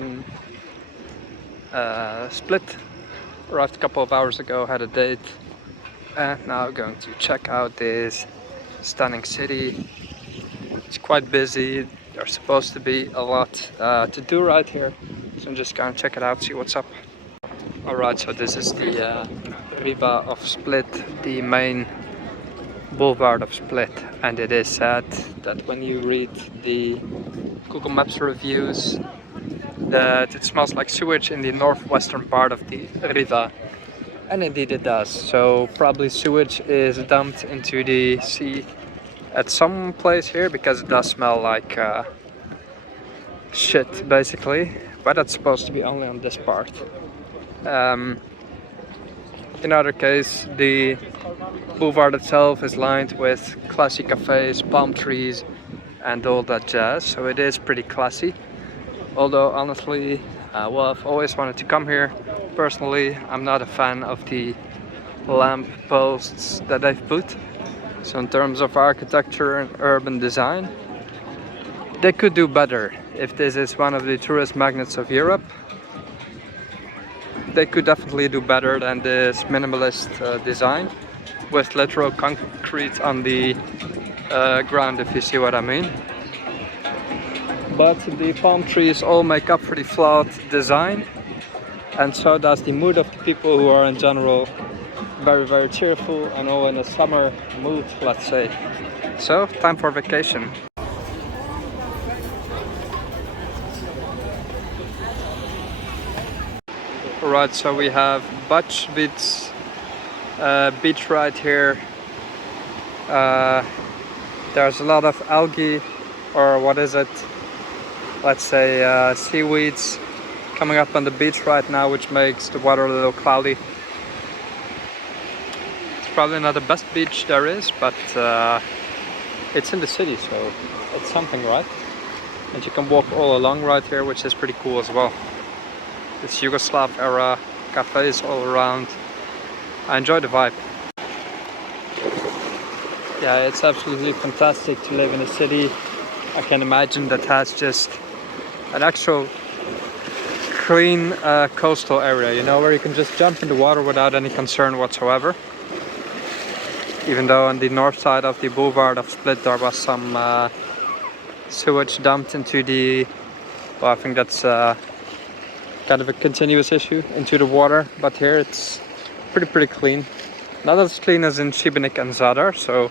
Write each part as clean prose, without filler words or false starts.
in Split. Arrived a couple of hours ago, had a date, and now going to check out this stunning city. It's quite busy. There's supposed to be a lot to do right here, so I'm just gonna check it out, see what's up. Alright, so this is the Riva of Split, the main boulevard of Split, and it is said that when you read the Google Maps reviews that it smells like sewage in the northwestern part of the Riva, and indeed it does. So probably sewage is dumped into the sea at some place here, because it does smell like shit basically, but that's supposed to be only on this part. In other case, the boulevard itself is lined with classy cafes, palm trees and all that jazz, so it is pretty classy. Although honestly, well, I've always wanted to come here. Personally, I'm not a fan of the lamp posts that they've put. So in terms of architecture and urban design, they could do better. If this is one of the tourist magnets of Europe, they could definitely do better than this minimalist design with literal concrete on the ground, if you see what I mean. But the palm trees all make up for the flawed design, and so does the mood of the people, who are in general very cheerful and all in a summer mood, let's say. So, time for vacation. Alright, so we have Bač beach right here. There's a lot of algae, or what is it? Let's say seaweeds coming up on the beach right now, which makes the water a little cloudy. It's probably not the best beach there is, but it's in the city, so it's something, right? And you can walk all along right here, which is pretty cool as well. It's Yugoslav era cafes all around. I enjoy the vibe. Yeah, it's absolutely fantastic to live in a city, I can imagine, that has just an actual clean coastal area, you know, where you can just jump in the water without any concern whatsoever. Even though on the north side of the boulevard of Split there was some sewage dumped into the, well, I think that's kind of a continuous issue, into the water, but here it's pretty clean. Not as clean as in Šibenik and Zadar, so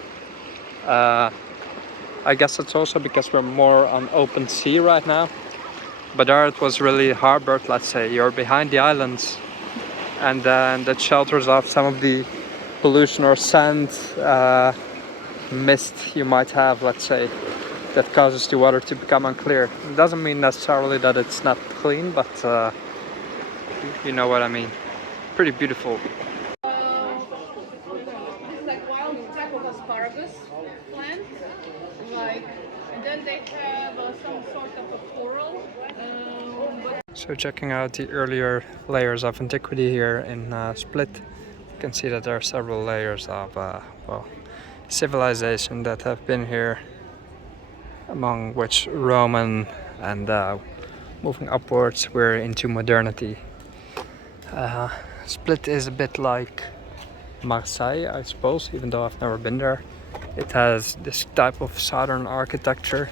I guess it's also because we're more on open sea right now. But there it was really harbored, let's say. You're behind the islands, and then that shelters off some of the pollution or sand mist you might have, let's say, that causes the water to become unclear. It doesn't mean necessarily that it's not clean, but you know what I mean. Pretty beautiful. It's like wild type of asparagus plant, and then they have some sort of a floral. So checking out the earlier layers of antiquity here in Split, you can see that there are several layers of well, civilization that have been here, among which Roman, and moving upwards we're into modernity. Split is a bit like Marseille, I suppose, even though I've never been there. It has this type of southern architecture,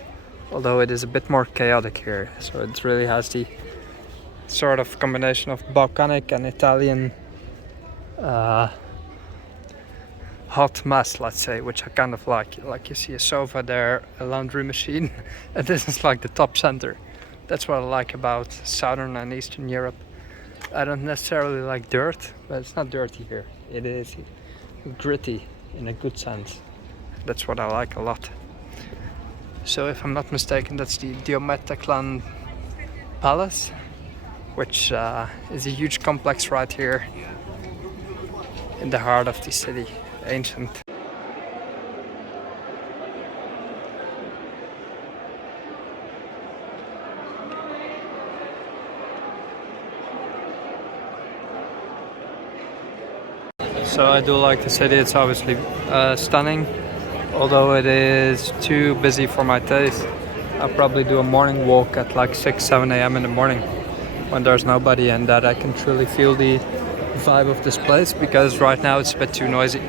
although it is a bit more chaotic here. So it really has the sort of combination of Balkanic and Italian hot mess, let's say, which I kind of like. Like you see a sofa there, a laundry machine, and this is like the top center. That's what I like about Southern and Eastern Europe. I don't necessarily like dirt, but it's not dirty here. It is gritty in a good sense. That's what I like a lot. So if I'm not mistaken, that's the Diametaklan Palace, which is a huge complex right here in the heart of the city, ancient. So I do like the city. It's obviously stunning, although it is too busy for my taste. I'll probably do a morning walk at like 6-7 a.m. in the morning. when there's nobody and that I can truly feel the vibe of this place, because right now it's a bit too noisy.